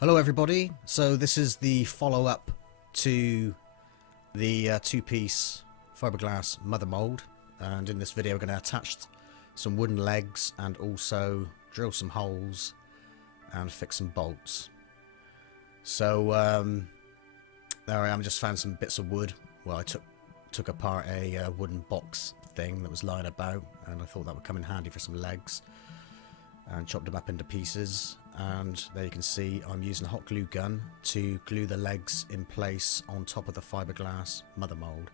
Hello everybody, so this is the follow-up to the two-piece fiberglass mother mold, and in this video we're going to attach some wooden legs and also drill some holes and fix some bolts. So there I am, just found some bits of wood. Well, I took apart a wooden box thing that was lying about, and I thought that would come in handy for some legs, and chopped them up into pieces. And there you can see I'm using a hot glue gun to glue the legs in place on top of the fiberglass mother mold,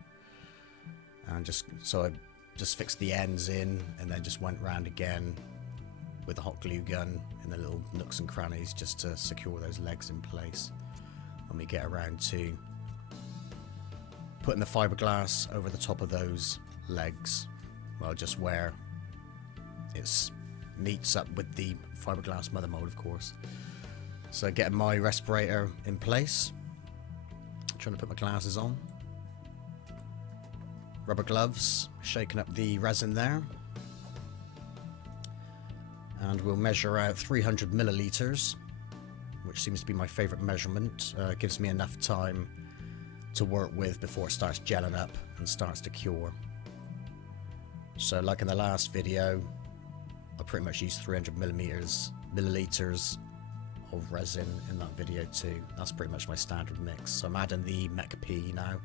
and I just fixed the ends in and then just went round again with a hot glue gun in the little nooks and crannies just to secure those legs in place. When we get around to putting the fiberglass over the top of those legs, well, just where it's meets up with the fiberglass mother mold, of course. So getting my respirator in place, trying to put my glasses on, rubber gloves, shaking up the resin there, and we'll measure out 300 milliliters, which seems to be my favorite measurement. Gives me enough time to work with before it starts gelling up and starts to cure. So like in the last video, I pretty much used 300 milliliters of resin in that video too. That's pretty much my standard mix. So I'm adding the Mech P now,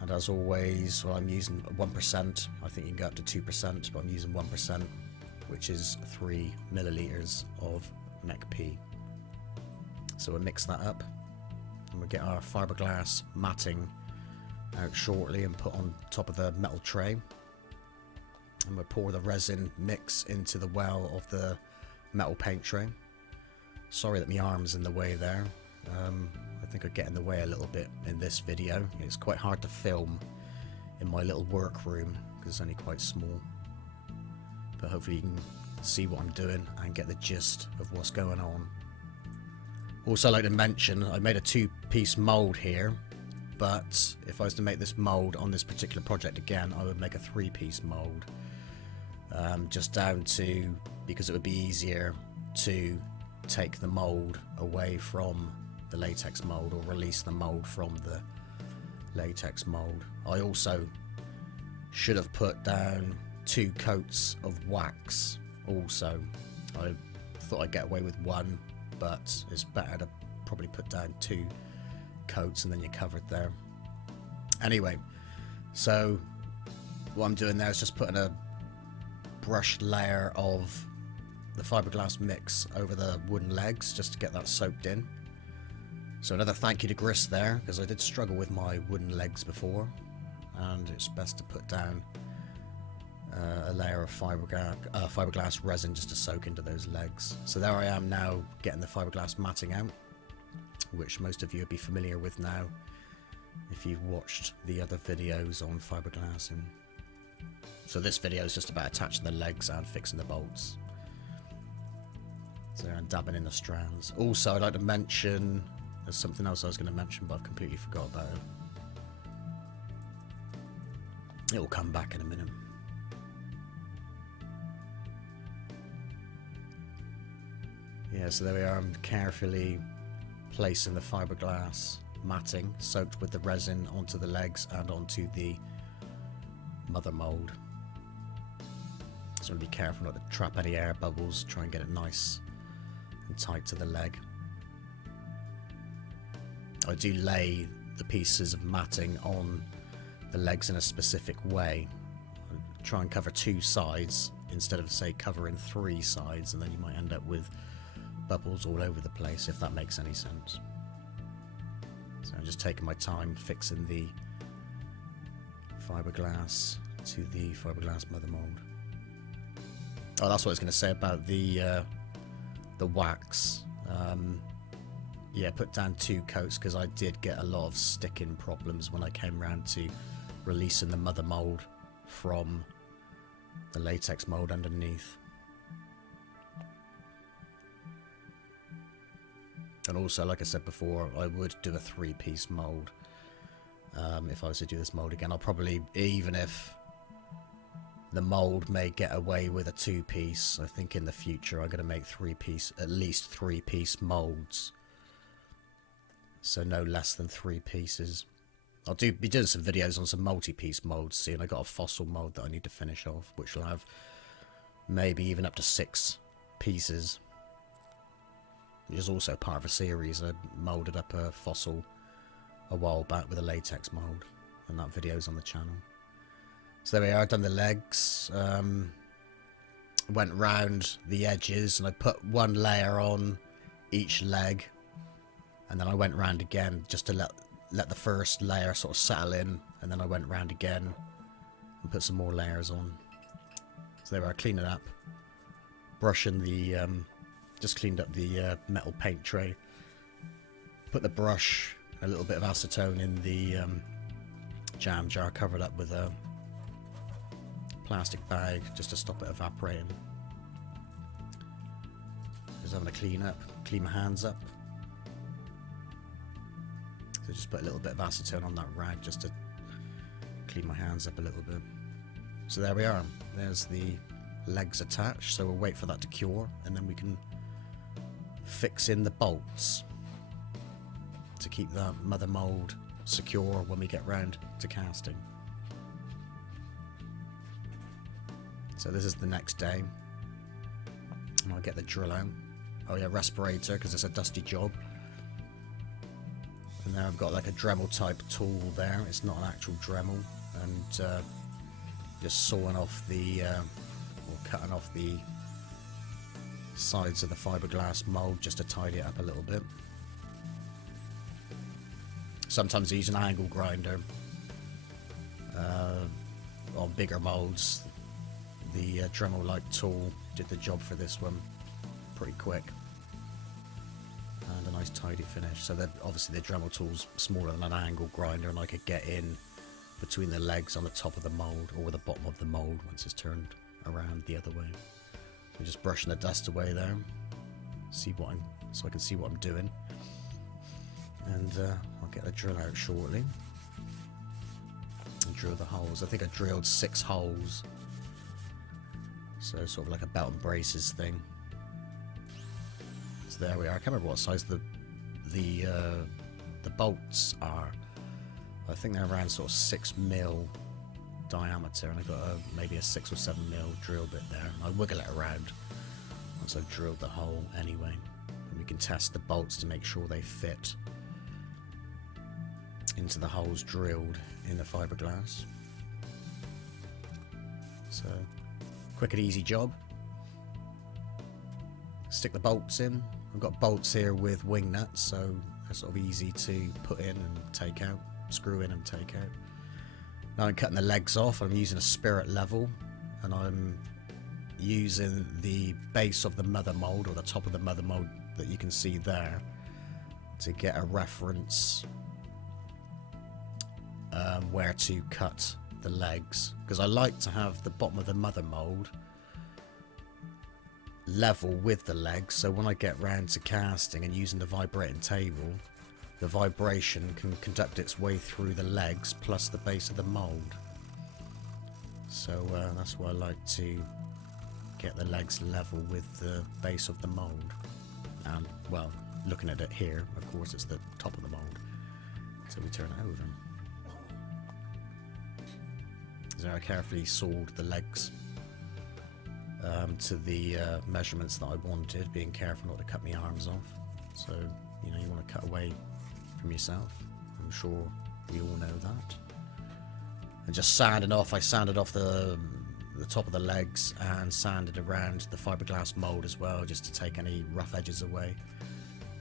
and as always, well, I'm using 1%. I think you can go up to 2%, but I'm using 1%, which is 3 milliliters of Mech P. So we'll mix that up, and we'll get our fiberglass matting out shortly and put on top of the metal tray. And we'll pour the resin mix into the well of the metal paint tray. Sorry that my arm's in the way there. I think I get in the way a little bit in this video. It's quite hard to film in my little workroom because it's only quite small. But hopefully you can see what I'm doing and get the gist of what's going on. Also, I'd like to mention, I made a two-piece mold here, but if I was to make this mold on this particular project again, I would make a three-piece mold. Just down to, because it would be easier to take the mold away from the latex mold, or release the mold from the latex mold. I also should have put down 2 coats of wax also. I thought I'd get away with 1, but it's better to probably put down 2 coats and then you're covered there. Anyway, so what I'm doing there is just putting a brushed layer of the fiberglass mix over the wooden legs just to get that soaked in. So another thank you to Grist there, because I did struggle with my wooden legs before, and it's best to put down a layer of fiberglass resin just to soak into those legs. So there I am now getting the fiberglass matting out, which most of you would be familiar with now if you've watched the other videos on fiberglass. And so this video is just about attaching the legs and fixing the bolts. So I'm dabbing in the strands. Also, I'd like to mention, there's something else I was going to mention, but I've completely forgot about it. It will come back in a minute. Yeah, so there we are. I'm carefully placing the fiberglass matting soaked with the resin onto the legs and onto the mother mold. So I'm going to be careful not to trap any air bubbles, try and get it nice and tight to the leg. I do lay the pieces of matting on the legs in a specific way. I try and cover 2 sides instead of, say, covering 3 sides, and then you might end up with bubbles all over the place, if that makes any sense. So I'm just taking my time fixing the fiberglass to the fiberglass mother mold. Oh, that's what I was going to say about the wax. Yeah, put down 2 coats because I did get a lot of sticking problems when I came around to releasing the mother mold from the latex mold underneath. And also, like I said before, I would do a 3-piece mold if I was to do this mold again. I'll probably, even if the mold may get away with a 2-piece. I think in the future I'm going to make 3-piece, at least 3-piece molds. So no less than 3 pieces. I'll be doing some videos on some multi-piece molds soon. I got a fossil mold that I need to finish off, which will have maybe even up to 6 pieces. Which is also part of a series. I molded up a fossil a while back with a latex mold, and that video's on the channel. So there we are, I've done the legs. Went round the edges and I put 1 layer on each leg, and then I went round again just to let the first layer sort of settle in, and then I went round again and put some more layers on. So there we are, clean it up, brushing the just cleaned up the metal paint tray, put the brush, a little bit of acetone in the jam jar, covered up with a plastic bag just to stop it evaporating. Just having a clean my hands up. So just put a little bit of acetone on that rag just to clean my hands up a little bit. So there we are, there's the legs attached, so we'll wait for that to cure and then we can fix in the bolts to keep that mother mold secure when we get round to casting. So this is the next day, and I'll get the drill out. Oh yeah, respirator, because it's a dusty job. And now I've got like a Dremel type tool there. It's not an actual Dremel, and just sawing off the or cutting off the sides of the fiberglass mold just to tidy it up a little bit. Sometimes I use an angle grinder on bigger molds. The Dremel like tool did the job for this one pretty quick, and a nice tidy finish. So that obviously the Dremel tool's smaller than an angle grinder, and I could get in between the legs on the top of the mold or the bottom of the mold once it's turned around the other way. I'm just brushing the dust away there, so I can see what I'm doing, and I'll get the drill out shortly and drill the holes. I think I drilled 6 holes, so sort of like a belt and braces thing. So there we are. I can't remember what size the bolts are. I think they're around sort of 6mm diameter, and I got maybe a 6 or 7mm drill bit there. I wiggle it around once I've drilled the hole anyway, and we can test the bolts to make sure they fit into the holes drilled in the fiberglass. So quick and easy job. Stick the bolts in. I've got bolts here with wing nuts, so they're sort of easy to put in and take out, screw in and take out. Now I'm cutting the legs off. I'm using a spirit level, and I'm using the base of the mother mold, or the top of the mother mold that you can see there, to get a reference where to cut the legs, because I like to have the bottom of the mother mold level with the legs, so when I get round to casting and using the vibrating table, the vibration can conduct its way through the legs plus the base of the mold. So that's why I like to get the legs level with the base of the mold. And well, looking at it here, of course it's the top of the mold, so we turn it over. So I carefully sawed the legs to the measurements that I wanted, being careful not to cut my arms off. So, you know, you want to cut away from yourself. I'm sure we all know that. And just sanding off, I sanded off the top of the legs and sanded around the fiberglass mold as well, just to take any rough edges away.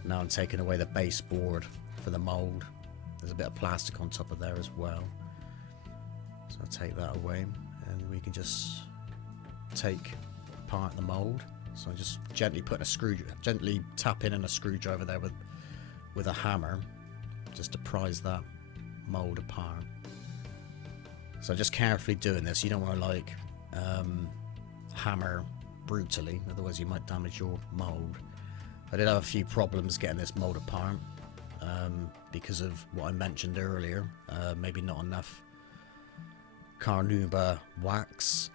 Now I'm taking away the baseboard for the mold. There's a bit of plastic on top of there as well. So I'll take that away, and we can just take apart the mold. So I'm just gently gently tapping in a screwdriver there with a hammer, just to prise that mold apart. So just carefully doing this. You don't want to like hammer brutally, otherwise you might damage your mold. I did have a few problems getting this mold apart because of what I mentioned earlier. Maybe not enough carnauba wax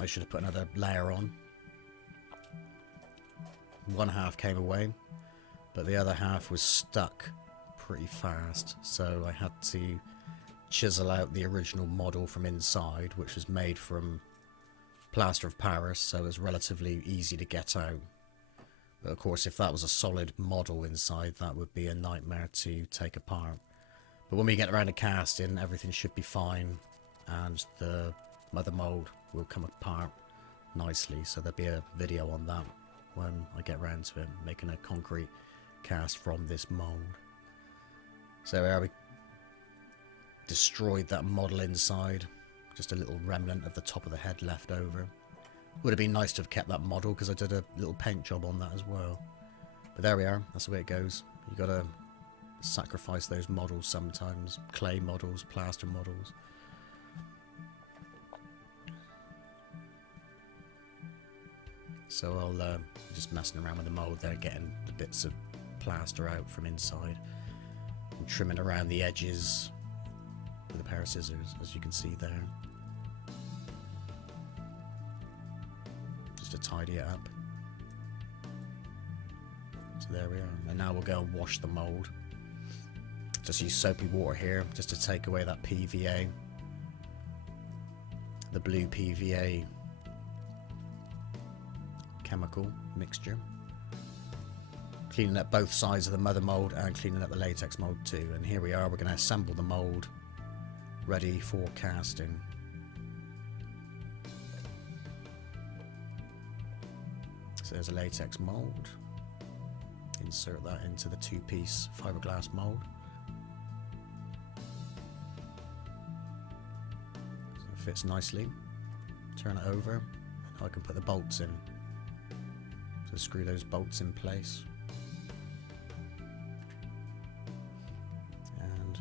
I should have put another layer on. One half came away, but the other half was stuck pretty fast, so I had to chisel out the original model from inside, which was made from plaster of Paris, so it was relatively easy to get out. But of course, if that was a solid model inside, that would be a nightmare to take apart. But when we get around to casting, everything should be fine, and the mother mold will come apart nicely, so there'll be a video on that when I get around to it, making a concrete cast from this mold. So we destroyed that model inside, just a little remnant of the top of the head left over. Would have been nice to have kept that model, because I did a little paint job on that as well. But there we are, that's the way it goes. You gotta sacrifice those models sometimes. Clay models, plaster models. So I'll just messing around with the mold there, getting the bits of plaster out from inside. And trimming around the edges with a pair of scissors, as you can see there. Just to tidy it up. So there we are. And now we'll go and wash the mold. Just use soapy water here, just to take away that PVA. The blue PVA chemical mixture. Cleaning up both sides of the mother mold and cleaning up the latex mold too. And here we are, we're going to assemble the mold ready for casting. So there's a latex mold. Insert that into the two-piece fiberglass mold. So it fits nicely. Turn it over, and I can put the bolts in. So screw those bolts in place. And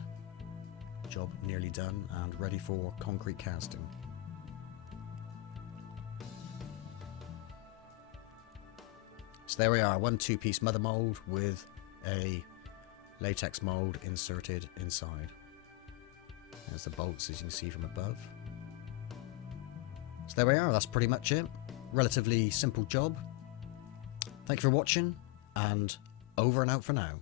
job nearly done and ready for concrete casting. So there we are, one two-piece mother mold with a latex mold inserted inside. There's the bolts, as you can see from above. So there we are, that's pretty much it. Relatively simple job. Thank you for watching, and over and out for now.